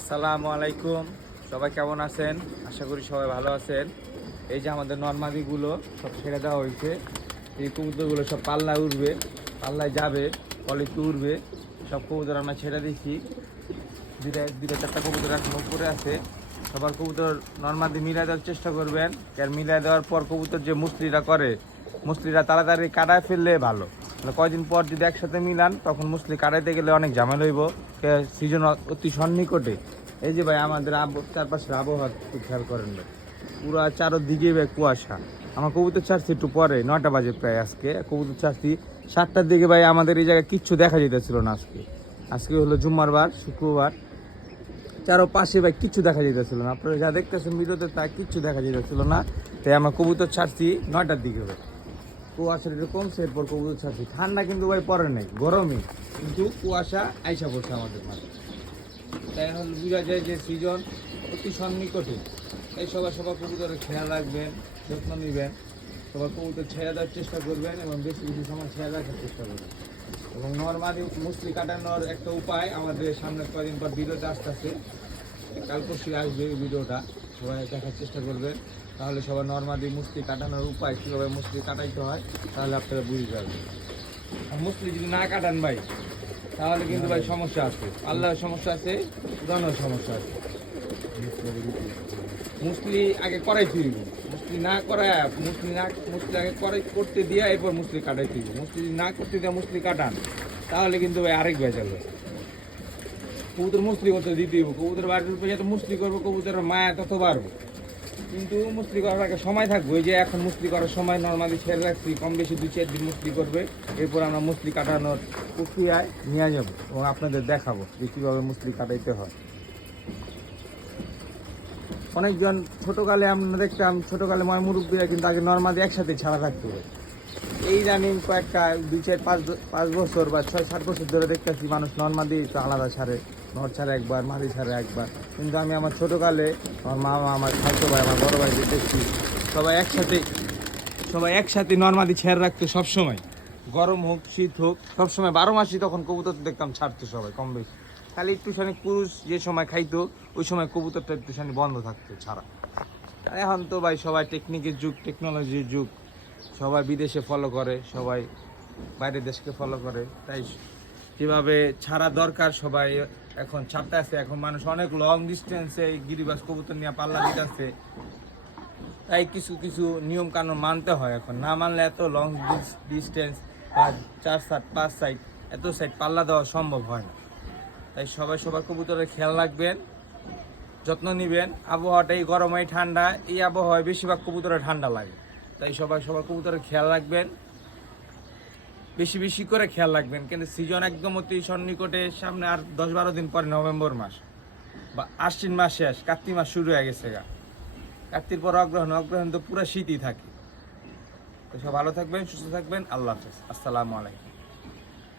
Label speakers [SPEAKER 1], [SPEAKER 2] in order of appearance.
[SPEAKER 1] আসসালামু আলাইকুম। সবাই কেমন আছেন? আশা করি সবাই ভালো আছেন। এই যে আমাদের নর্মাদিগুলো সব ছেড়ে দেওয়া হয়েছে। এই কবুতরগুলো সব পাল্লায় উঠবে পাল্লায় যাবে, পলিতে উঠবে সব কবুতর আমরা ছেড়ে দিচ্ছি দুটা দুটা চারটা কবুতর এখন উপরে আছে। সবার কবুতর নর্মাদি মিলাই দেওয়ার চেষ্টা করবেন। কারণ মিলাই দেওয়ার পর কবুতর যে মুসলিরা করে, মুসলিরা তাড়াতাড়ি কাটায় ফেললে ভালো। কয়দিন পর যদি একসাথে মিলান, তখন মুসলি কাটাইতে গেলে অনেক ঝামেলা হইব। সিজন অতি সন্নিকটে। এই যে ভাই, আমাদের আব- চারপাশের আবহাওয়া একটু খেয়াল করেন ভাই। পুরো চারোদিকে ভাই কুয়াশা। আমার কবুতর ছাড়ছি একটু পরে, নয়টা বাজে প্রায় আজকে। কবুতর ছাড়ছি সাতটার দিকে ভাই, আমাদের এই জায়গায় কিচ্ছু দেখা যেতেছিল না আজকে। আজকে হলো জুম্মার বার শুক্রবার। চারো পাশে ভাই কিচ্ছু দেখা যেতেছিল না। আপনারা যা দেখতেছেন ভিডিওতে, তা কিচ্ছু দেখা যেতেছিল না। তাই আমার কবুতর ছাড়ছি নয়টার দিকে ভাই। কুয়াশা একটু কমছে এরপর কবুতর ছাড়ছি। ঠান্ডা কিন্তু ভাই পরে নাই, গরমই। কিন্তু কুয়াশা আইসা পড়ছে আমাদের মাঝে। তাই এখন বোঝা যায় যে সিজন অতি সন্নিকটে। তাই সবাই সবার কবুতরের খেয়াল রাখবেন, যত্ন নেবেন। সবার কবুতর ছেড়ে দেওয়ার চেষ্টা করবেন এবং বেশি বেশি সময় ছেড়ে রাখার চেষ্টা করবেন। এবং নর্মালি মুসলি কাটানোর একটা উপায় আমাদের সামনে কয়েকদিন পর ভিডিওতে আসতেছে। কাল পরশু আসবে ভিডিওটা। সবাই দেখার চেষ্টা করবেন তাহলে সবাই নর্মালি মুসলি কাটানোর উপায় কীভাবে মুসলি কাটাইতে হয়, তাহলে আপনারা বুঝতে পারবেন আর মুসলি যদি না কাটান ভাই, তাহলে কিন্তু ভাই সমস্যা আছে। আল্লাহর সমস্যা আছে উদানোর সমস্যা আছে। মুসলি আগে করাই তুলব মুসলি না করায়, মুসলি না, মুসলি আগে করাই করতে দিয়ে এরপর মুসলি কাটাই তুলব মুসলি না করতে দিয়ে, মুসলি কাটান। তাহলে কিন্তু ভাই আরেক হবে কবুতর মুসলি করতে দিতে হইব। কবুতর বাড়ির উপরে যত মুসলি করব কবুতরের মায়া তত বাড়বে। কিন্তু মুসলি করার আগে সময় থাকবে যে এখন মুসলি করার সময় নর্মালি ছেড়ে রাখছি কম বেশি দুই চার দিন মুসলি করবে, এরপর আমরা মুসলি কাটানোর প্রক্রিয়ায় নিয়ে যাব এবং আপনাদের দেখাবো যে কীভাবে মুসলি কাটাইতে হয়। অনেকজন ছোটোকালে আমরা দেখতাম, ছোটোকালে ময় মুরব্বীরা কিন্তু আগে নর্মালি একসাথে ছাড়া থাকতে। হবে এই জানি কয়েকটা দুই চার পাঁচ দ- পাঁচ বছর বা ছয়, সাত বছর ধরে দেখতেছি, মানুষ নর্মাদি একটু আলাদা ছাড়ে। নর ছাড়ে একবার মাদি ছাড়ে একবার। কিন্তু আমি আমার ছোটোকালে আমার মামা, আমার খাইতো ভাই, আমার বড় ভাই দেখছি। সবাই একসাথে সবাই একসাথে নর্মাদি ছেড়ে রাখতো সবসময়। গরম হোক, শীত হোক, সবসময় বারো মাসই তখন কবুতর দেখতাম ছাড়তো সবাই কম বেশি। খালি একটুখানি পুরুষ যে সময় খাইতো, ওই সময় কবুতরটা একটুখানি বন্ধ থাকতো ছাড়া। এখন তো ভাই সবাই টেকনিকের যুগ টেকনোলজির যুগ। সবাই বিদেশে ফলো করে, সবাই বাইরের দেশকে ফলো করে। তাই যেভাবে ছাড়া দরকার সবাই এখন ছাড়তে আছে এখন মানুষ অনেক লং ডিস্টেন্সে গিরিবাস কবুতর নিয়ে পাল্লা দিতেছে। তাই কিছু কিছু নিয়ম কানুন মানতে হয় এখন। না মানলে এত লং ডিস্টেন্স বা চার সাইড পাঁচ সাইড এত সাইড পাল্লা দেওয়া সম্ভব হয় না। তাই সবাই সবার কবুতরের খেয়াল রাখবেন, যত্ন নেবেন। আবহাওয়াটা এই গরম ঠান্ডা, এই আবহাওয়ায় বেশিরভাগ কবুতরে ঠান্ডা লাগে। তাই সবাই সবার কবুতরের খেয়াল রাখবেন। বেশি বেশি করে খেয়াল রাখবেন, কিন্তু সিজন একদম অতি সন্নিকটে সামনে আর দশ বারো দিন পরে নভেম্বর মাস বা আশ্বিন মাস শেষ, কার্তিক মাস শুরু হয়ে গেছে গা। কার্তির পর অগ্রহণ অগ্রহণ তো পুরো শীতই থাকে। তো সব ভালো থাকবেন, সুস্থ থাকবেন, আল্লাহ হাফেজ। আসসালামু আলাইকুম।